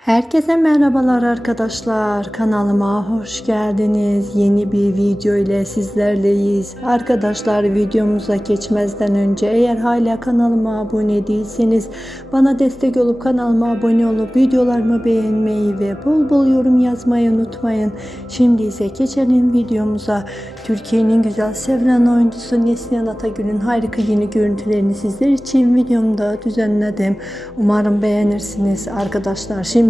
Herkese merhabalar arkadaşlar. Kanalıma hoş geldiniz. Yeni bir video ile sizlerleyiz. Arkadaşlar videomuza geçmezden önce eğer hala kanalıma abone değilseniz bana destek olup kanalıma abone olup videolarımı beğenmeyi ve bol bol yorum yazmayı unutmayın. Şimdi ise geçelim videomuza. Türkiye'nin güzel sevilen oyuncusu Neslihan Atagül'ün harika yeni görüntülerini sizler için videomda düzenledim. Umarım beğenirsiniz arkadaşlar. Şimdi